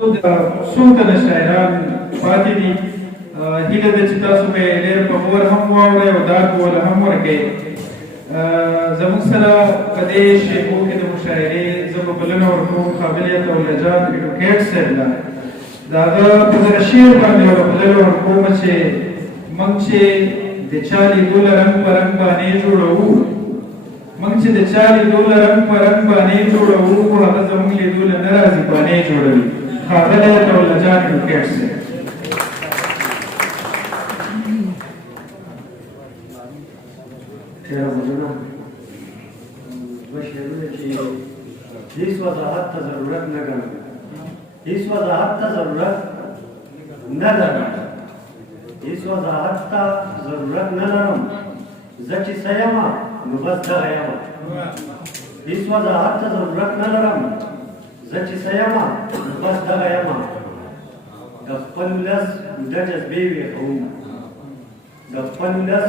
څو تنه شاعران پاتې دي. هیله ده چې تاسو به یې ډېر په غور هم واورئ او دا ډول هم ورکوئ. زموږ سره په دې شیبو کې د مشاعرې زه به بلنه ورکوم ښاغلي عطاالله جان ایډوکیټ صاحب ته. د هغه په دغه شعر باندې ورته بلنه ورکوم چې موږ چې د چا لیدو له رنګ په رنګ باندې جوړوو، موږ چې د چا لیدو له رنګ په رنګ باندې جوړوو، هغه زموږ لیدو له نه راضي باندې جوړوي. ښاغلی عطاالله جان ایډوکیټ صاحب. تیرا مجنون دوه شعرونه چې هیڅ وضاحت ته ضرورت نه ګڼم، هیڅ وضاحت ته ضرورت نه لرم، هیڅ وضاحت ته ضرورت نه لرم. زه چې څه یمه نو بس دغه یمه، هیڅ وضاحت ته ضرورت نه لرم. زه چې څه یمه نو بس دغه یمه. د خپل ولس اوږده جذبې ویښوم، د خپل ولس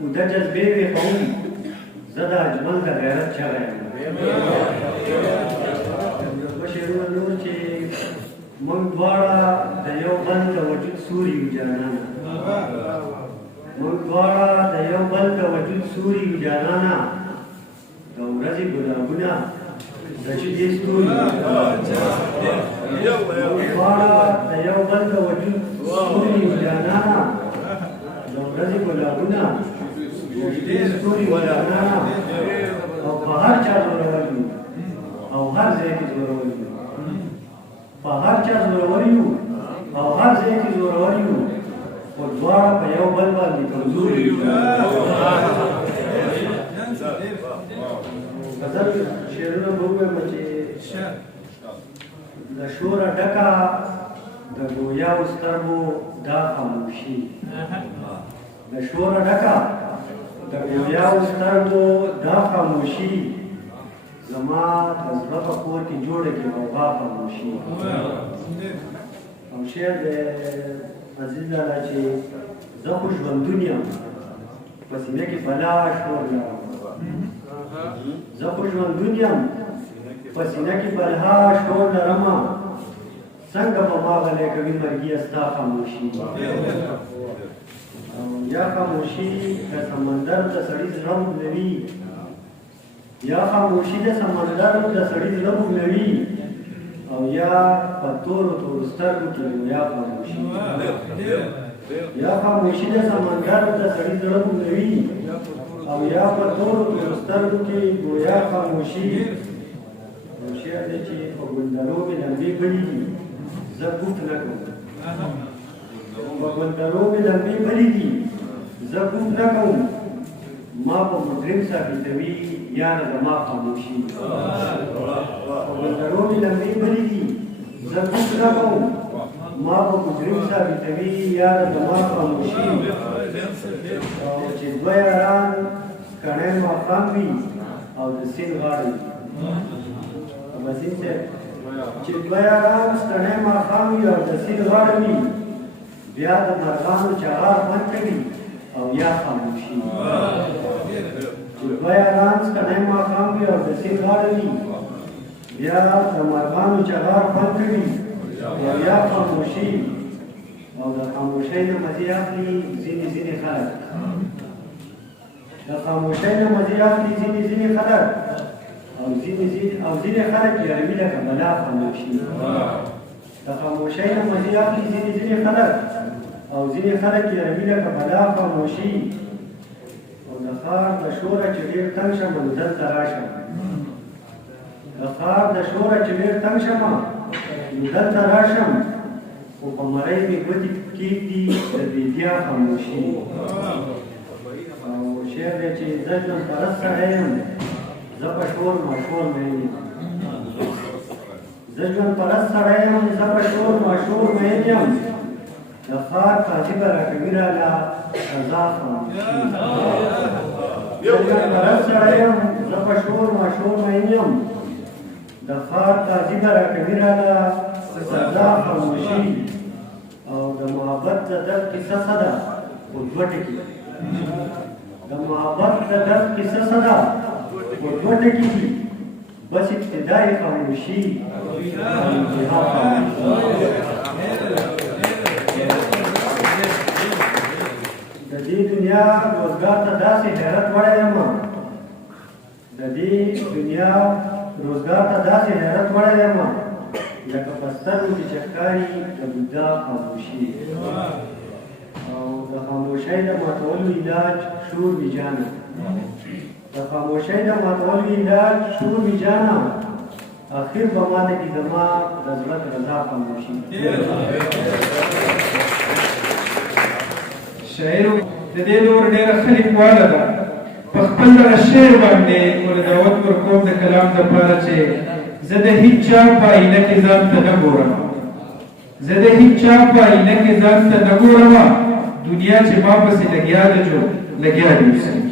اوږده جذبې ویښوم. زه د اجمل د غیرت چغه یم. دوه شعرونه نور چې موږ دواړه د یو بل د وجود سوري یو جانانه، موږ دواړه د یو بل د وجود سوري یو جانانه. د ورځې ګلابونه د شپې ستوري، موږ دواړه د یو بل د وجود سوري یو جانانه. د ورځې ګلابونه ستوري ولانا او په هر چا زورور یو او هر ځای کې زورور یو، په هر چا زورور یو او هر ځای کې زورور یو، خو دواړه په یو بل باندې کمزور یو. غزل شعرونه به ووایم چې د شوره ډکه د ګویاو سترګو دا خاموشي، د شوره ډکه د ګویاو سترګو دا خاموشي. زما د زړه په کور کې جوړه کې غوغا خاموشي. او شعر د عزیز لالا چې زه خو ژوندون یم په سینه کې بلا شور لرم، زه خو ژوندون یم په سینه کې بلا شور لرم. څنګه به ما غلی کوي مرګیه ستا خاموشي. یا خاموشي د سمندر د سړي زړه موږلوي، یا خاموشي د سمندر د سړي زړه موږلوي، او یا په تورو تورو سترګو کې ګویا خاموشي. یا خاموشي د سمندر د سړي زړه موږلوي، او یا په تورو تورو سترګو کې ګویا خاموشي. یو شعر دی چې په ګلدرو مې لمبې بلې دي، زه بوټ نه کوم. په ګلدرو مې لمبې بلې دي، زه بوټ نه کوم. ما په مجرم ثابتوي یاره زما خاموشي. په ګلدرو مې لمبې بلې دي، زه بوټ نه کوم. ما په مجرم ثابتوي یاره زما خاموشي. او چې دوه یاران کڼی ماښام وي او د سیند غاړه وي، اباسین صاحب، چې دوه یاران ستړی ماښام وي او د سیند غاړه وي، بیا د مرغانو چغار خوند کوي او یا خاموشي. چې دوه یاران ستړی ماښام وي او د سیند غاړه وي، بیا د مرغانو چغار خوند کوي او یا خاموشي. او د خاموشۍ نه مزې اخلي ځینې ځینې خلک، د خاموشۍ نه مزې اخلي ځینې ځینې خلک، او ځینې خلک یاروي لکه بلا خاموشي. د خاموشۍ نه مزې اخلي ځینې ځینې خلک، او ځینې خلک یاروي لکه بلا خاموشي. او د ښار د شوره چې ډېر تنګ شم نو دلته راشم، د ښار د شوره چې ډېر تنګ شم نو دلته راشم، خو په مرۍ مې ګوتې کېږدي د بیدیا خاموشي. او شعر دی چې زه ژوند پرست سړی یم، زه په شور ماشور مین یم، زه ژوند پرست سړی یم، زه په شور ماشور مین یم. د ښار قاضي به راکوي راله سزا خاموشي. زه ژوند پرست سړی یم، زه په شور ماشور مین یم. د ښار قاضي به راکوي راله سزا خاموشي. او د محبت د درد کیسه څه ده خو دوه ټکي، د محبت د درد کیسه څه ده خو دوه ټکي دي، بس ابتدای خاموشی داسې حیرت وړی یم د دې دنیا روزګار ته داسې حیرت وړی یم لکه په سترګو کې چې ښکاري د بوډا خاموشي او د خاموشۍ د ماتولو علاج شور می جانه د خاموشۍ د ماتولو علاج شور می جانه اخر به ماته کې زما د زړه رضا خاموشي شاعر د دې دور ډېره ښه لیکواله ده په خپل دغه شعر باندې وردعوت ورکوم د کلام دپاره چې زه د هیچ چا په آینه کې ځان ته نه ګورم زه د هیچ چا په آینه کې ځان ته نه ګورم دنیا چې ما پسې لګیا ده جو لګیا دې اوسئ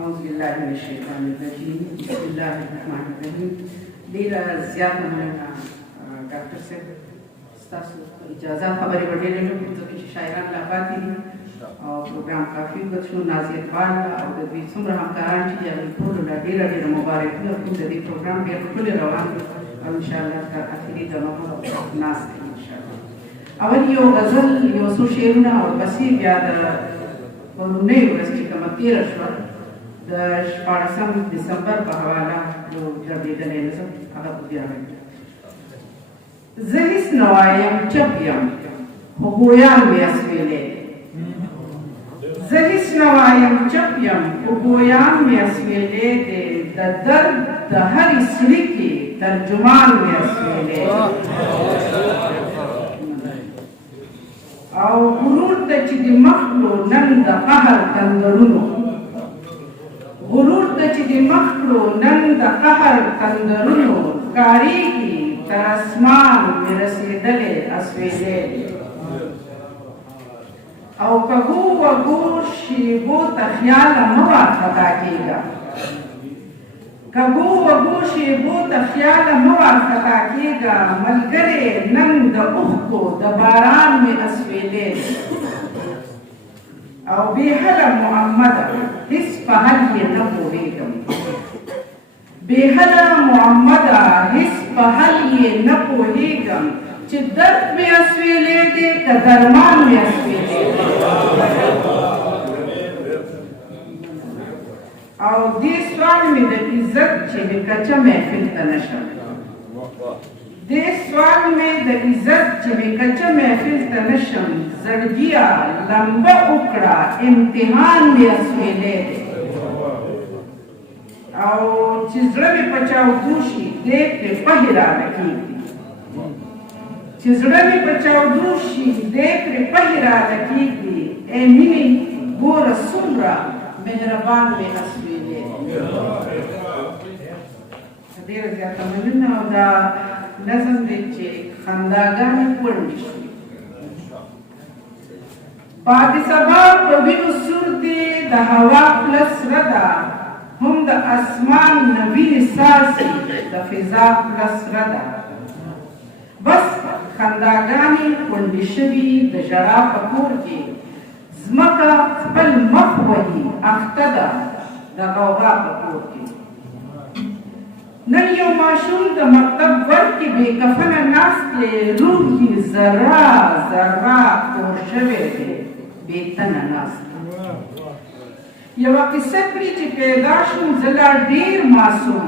أعوذ بالله من الشيطان الرجيم بسم الله الرحمن الرحيم ډېره زیاته مننه ډاکټر صاحب ستاسو اجازه خبرې به ډېرې نه کوم ځکه چې شاعران لا پاتې دي او پروګرام کافي اوږد شو نازیه اقبال او د دوی څومره همکاران چې دي هغوی ټولو له ډېره مبارکي ورکوم د دې پروګرام ډېر ښکلی روان دی او انشاءالله تر اخري دمه ناست دی انشاءالله اول یو غزل یو څو شعرونه او پسې بیا د پرونۍ ورځ چې کومه تېره شوه د 14 دسمبر په حواله یو ګرځېدلی نظم هغه به بیا وایم زه هېڅ نه وایم چپ یم خو ګویان مې اسویلی زه هېڅ نه وایم چپ یم خو ګویان مې اسویلی دی د درد د هرې څړیکې ترجمان مې اسویلی او غرور ته چې د مخ کړو نن د قهر تندرونو غرور ته چې د مخ کړو نن د قهر تندرونو ښکارېږي تر اسمان مې رسېدلی اسویلی او کږو وږو شیبو ته خیاله مه وارخطا کېږه کږو وږو شیبو ته خیاله مه وارخطا کېږه ملګرې نن د اوښکو د باران مې اسویلی او بې حله محمده هېڅ په حل یې نه پوهېږم بې حله محمده هېڅ په حل یې نه پوهېږم چې درد مې اسویلی دی که درمان مې اسویلی دی او دې سوال مې د عزت چې مې کچه محفل ته نه شم دې سوال مې د عزت چې مې کچه محفل ته نه شم زړګیه لمبه وکړه امتحان مې اسویلی دی او چې زړه مې په چاودو شي دی پرې پهې راله کېږي چې زړه مې په چاودو شي دی پرې پهې راله کېږي ای مینې ګوره څومره مهربان مې اسویلی ډېره زیاته مننه او دا نظم دی چې خنداګانې کونډې شوې باد سبا په وینو سور دی د هوا پله سره ده هم د اسمان نه وینې څاڅي د فضا پله سره ده بس خنداګانې کونډې شوي د ژړا په کور کې ځمکه خپل مخ وهي اخته ده د غوغا په کور کې نن یو ماشوم د مکتب ور کې بې کفنه ناست دی روح یې ذره ذره کور شوی دی بې تنه ناست یوه قصه کړي چې پیدا شوم زه لا ډېر معصوم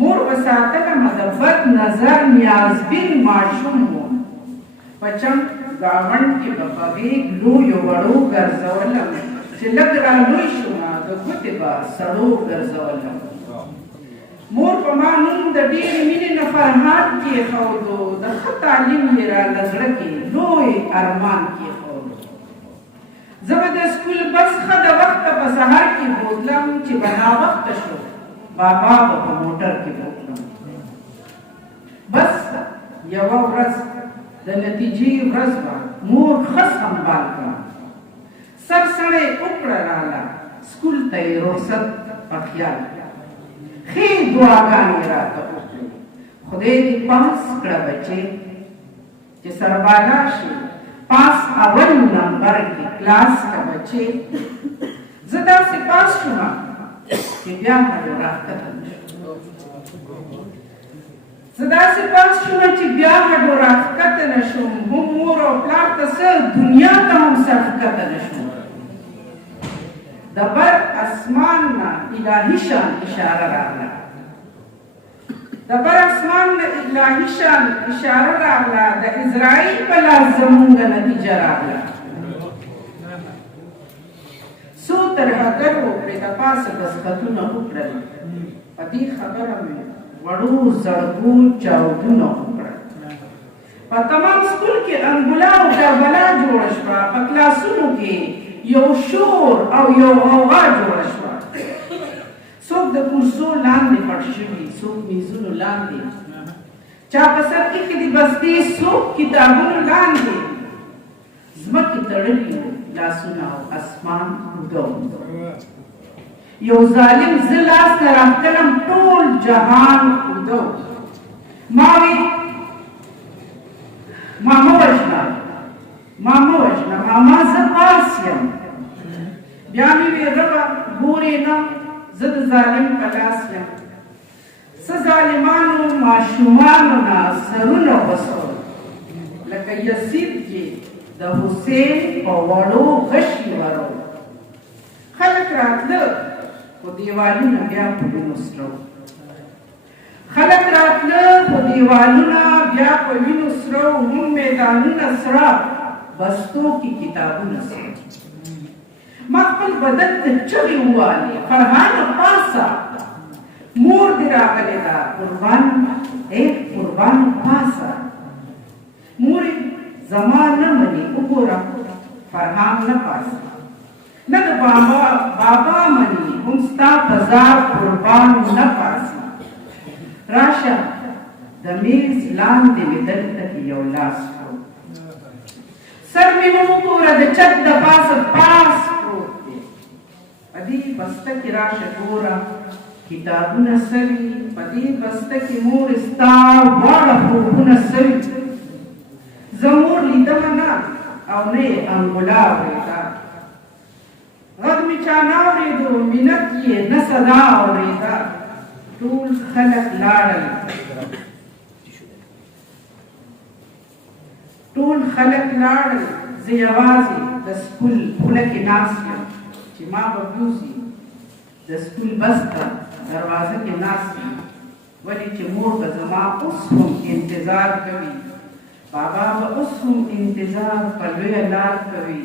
مور به ساتلمه د بد نظر نیازبین ماشوم و په چمک ګاونډ کې به په غېږ لویو وړو ګرځولم چې لږ را لوی شومه د ګوتې به سړو ګرځولم مور په ما نوم د ډېرې مینې نه فرهاد کېښودو د ښه تعلیم یې راله زړه کې لوی ارمان کېښودو زه به د سکول بس ښه د وخته په سهار کې بوتلم چې به ناوخته شو بابا به په موټر کې بوتلم بس یوه ورځ د نتیجې ورځ به مور ښه سنبال کړه سر سړی وکړه راله سکول ته یې رخصت په خیال ښې دعاګانې راته وکړې خدای دې پاس کړه بچې چې سربالا شي پاس اول نمبر کې کلاس کا بچې زه داسې پاس شوم چې بیا مې راښکته زه داسې پاس شوم چې بیا مې راښکته نه شوم هم مور او پلار ته څه دنیا ته هم سر ښکته نه شوم د بر اسمان نه الهي شان اشاره راغله د بر اسمان نه الهي شان اشاره راغله د اسرائیل په لاس زمونږ نتیجه راغله څو ترهګر وکړې د پاسه دستخطونه وکړل په دې خبره مې وړو زړګو چاودونه وکړل په تمام سکول کې انګولا او کربلا جوړه شوه په کلاسونو کې یو شور او یو غوغا جوړه شوه څوک د کرسو لاندې پټ شوي څوک میزونو لاندې چا په سر کې دي بستې څوک کتابونو لاندې ځمکې تړلي وو لاسونه او اسمان اوږه یو ظالم زه لاس نه راښکلم ټول جهان اوږه ما وی ما مه وژنه ما زه پاس یم بیا مې وی ربه ګورې نه زه د ظالم په لاس یم څه ظالمانو ماشومانو نه سرونه وسول لکه یزید چې د حسین په وړو غشي ورو خلک راتله خو دیوالونه بیا په وینو سره هم میدانونه سره بستو کې کتابونه سره ما خپل بدن ته چغې ووالې فرهانه پاسه مور دې راغلې ده قربان پاسه مورې زما نه مني وګوره فرهان نه پاسه نه د بابا مني هم ستا په ځار قربان نه پاسه راشه د میز لاندې مې دلته کې یو لاس پروت سر مې وګوره د چت د پاسه پاس پروت دی په دې بسته کې راشه ګوره کتابونه سوي په دې بسته کې مور ستا واړه خوبونه سوي زه مور لیدمه نه او نه یې انګولا اورېده غږ مې چا نه اورېدو منت یې نه صدا اورېده ټول خلک لاړل زه یوازې د سکول خوله کې ناست یم چې ما به بوځي د سکول بس ته دروازه کې ناست یم ولې چې مور به زما اوس هم انتظار کوي بابا به اوس هم انتظار په لویه لار کوي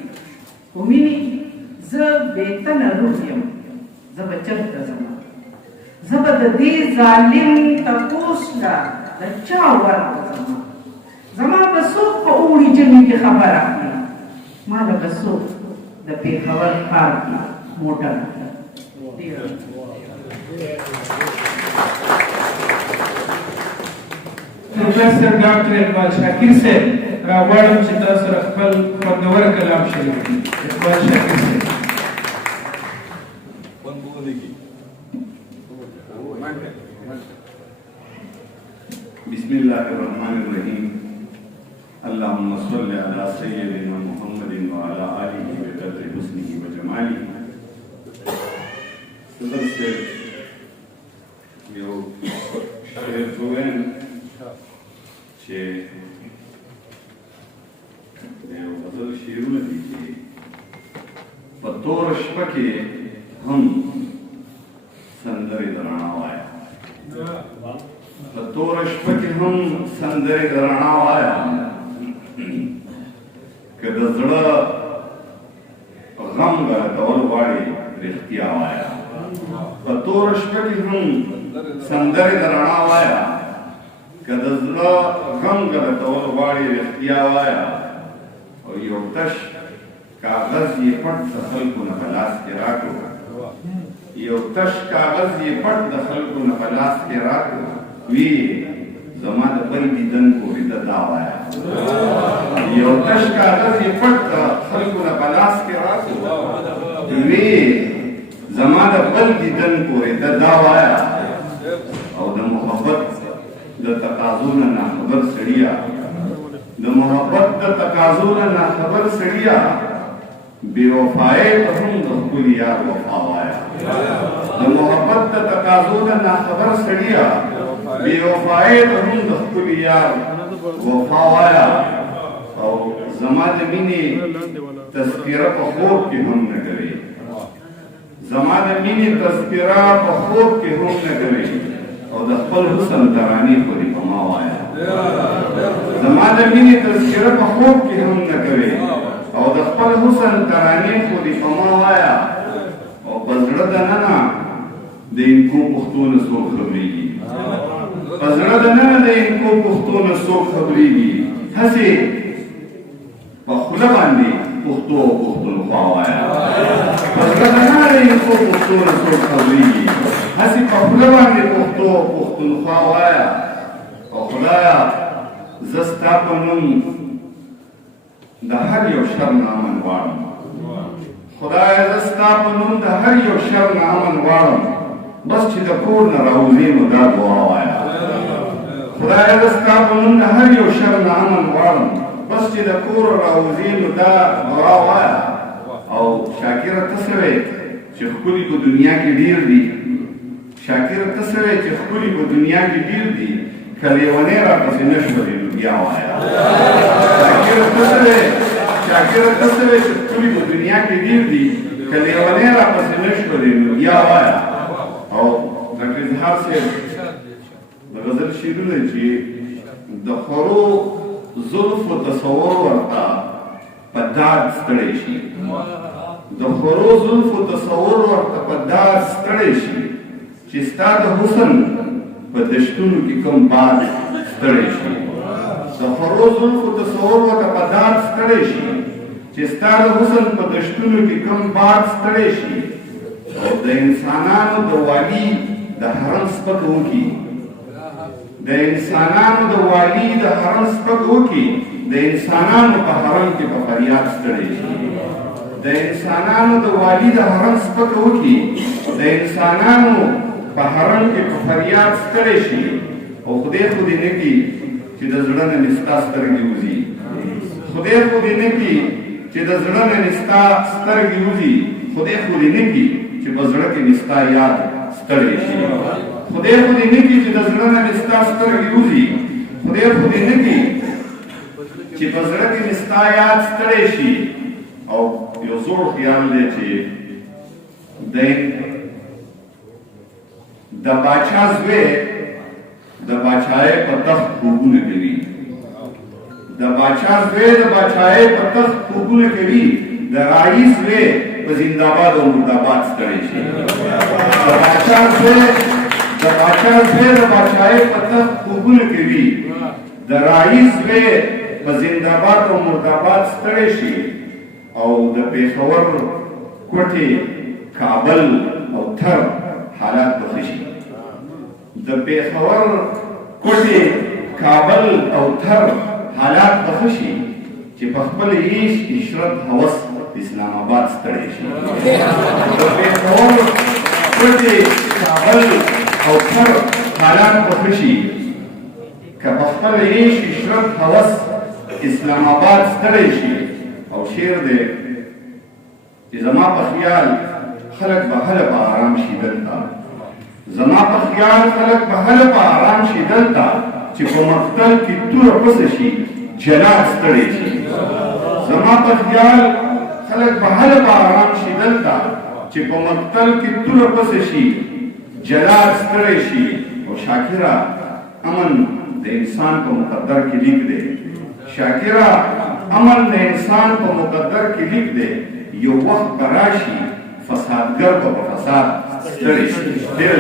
خو مینې زه بېتنه روح یم زه به چېرته ځمه زه به د دې ظالم تپوس له د چا ورته ځمه زما به څوک په اوړي ژمي کې خبر اخلي ما له به څوک د پېښور ښار کې موټر پروفیسر ډاکټر اقبال شاکر صاحب راغواړم چې تاسو سره خپل خوندور کلام شریک کړي اقبال شاکر صاحب بسم الله الرحمن الرحيم اللهم صل على سيدنا محمد وعلى آله بقدر حسنه وجماله صدر سے یو شعر کوین چې یو غزل شعرونه دي چې په تور شپه کې هم سندرې د رڼا وایه په تور شپه کې هم سندرې د رڼا وایه که د زړه غم غلطول غواړې رښتیا وایه په تور شپه کې هم سندرې د رڼا وایه که د زړه غم غلطول غواړې رښتیا وایه او یو تش کاغذ یې پټ د خلکو نه په لاس کې راکړو یو تش کاغذ یې پټ د خلکو نه په لاس کې راکړو وی زما د بل دیدن پورې د دا وایه یو تش کاغذ یې پټ د خلکو نه په لاس کې راکړو وی زما د بل دیدن پورې د دا وایه او د محبت د تقاضو نه ناخبر سړیا د محبت د تقاضو نه خبر سړیا بے وفای ته هم د خپل یار وفا وایا د محبت د تقاضو نه خبر سړیا بے وفای ته هم د خپل یار وفا وایا او زما د مینې تذکره په خوب کې هم نه کوي زما د مینې تذکره په خوب کې هم نه کوي او د خپل حسن ترانې خو دې په ما وایا زما د مینې تذکره په خوب کې هم نه کوي او د خپل حسن ترانې خو دې په ما وایا او په زړه دننه د انکو پښتو نه څوک خبرېږي په زړه دننه د انکو پښتو نه څوک خبرېږي هسې په خوله باندې پښتو او پښتونخوا وایا په زړه دننه د انکو پښتو نه څوک خبرېږي هسې په خوله باندې پښتو او پښتونخوا وایا او خدایه زه ستا په نوم د هر یو شر نه امن غواړم خدایه زه ستا په نوم د هر یو شر نه امن غواړم بس چې د کور نه راوځې نو دا دعا وایه خدایه زه ستا په نوم د هر یو شر نه امن غواړم بس چې د کور راوځې نو دا دعا وایه او شاکره ته څه وې چې ښکلي په دنیا کې ډېر دي شاکره ته څه وې چې ښکلي په دنیا کې ډېر دي که لیونی راپسې نه شولې نو بیا وایه شاکره ته څه وې چې ښکلي په دنیا کې ډېر دي که لیونی راپسې نه شولې نو بیا وایه او ډاکټر اظهار صاحب د غزل شعرونه چې د خورو زلفو تصور ورته په داد ستړی شي د خورو زلفو تصور ورته په داد ستړی شي چې ستا د حسن په دشتونو کې کوم باد ستړی شي د خورو زلفو تصور ورته په داد ستړی شي چې ستا د حسن په دشتونو کې کوم باد ستړی شي او د انسانانو د والي د حرم سپک وکي د انسانانو د والي د حرم سپک وکي د انسانانو په حرم کې په فریاد ستړی شي د انسانانو د والي د حرم سپک وکي د انسانانو په حرم کې په فریاد ستړی شي او خدای خو دې نه کړي چې د زړه نه مې ستا سترګې وځي خدای خو دې نه کړي چې د زړه نه مې ستا سترګې وځي خدای خو دې نه کړي چې په زړه کې مې ستا یاد ستړی شي خدای خو دې نه کړي چې د زړه نه مې ستا سترګې وځي خدای خو دې نه کړي چې په زړه کې مې ستا یاد ستړی شي او یو زوړ خیال دی چې د باچا زوی د باچای په تخت خوبونه کوي د باچا زوی د باچای په تخت خوبونه کوي د رئیس زوی په زنده‌باد او مرده‌باد ستړی شي د باچا زوی د باچای په تخت خوبونه کوي د رئیس زوی په زنده‌باد او مرده‌باد ستړی شي او د پېښور کوټې کابل او تر حالات بخشي د پېښور کوټې کابل او تر حالات بخشي چې په خپل عیش عشرت هوس اسلام آباد ستړی شي د پېښور کوټې کابل او تر حالات بخشي که په خپل عیش عشرت هوس اسلام آباد ستړی شي او شعر دی چې زما په خیال خلک به هله په آرام شي دلته زما په خیال خلک به هله په آرام شي دلته چې په مقتل کې توره پسه شي جلاد ستړی شي زما په خیال خلک به هله په آرام شي دلته چې په مقتل کې توره پسه شي جلاد ستړی شي او شاکره امن د انسان په مقدر کې لیک دی شاکره امن د انسان په مقدر کې لیک دی یو وخت به راشي فسادګر به په فساد ستړی شي ډېر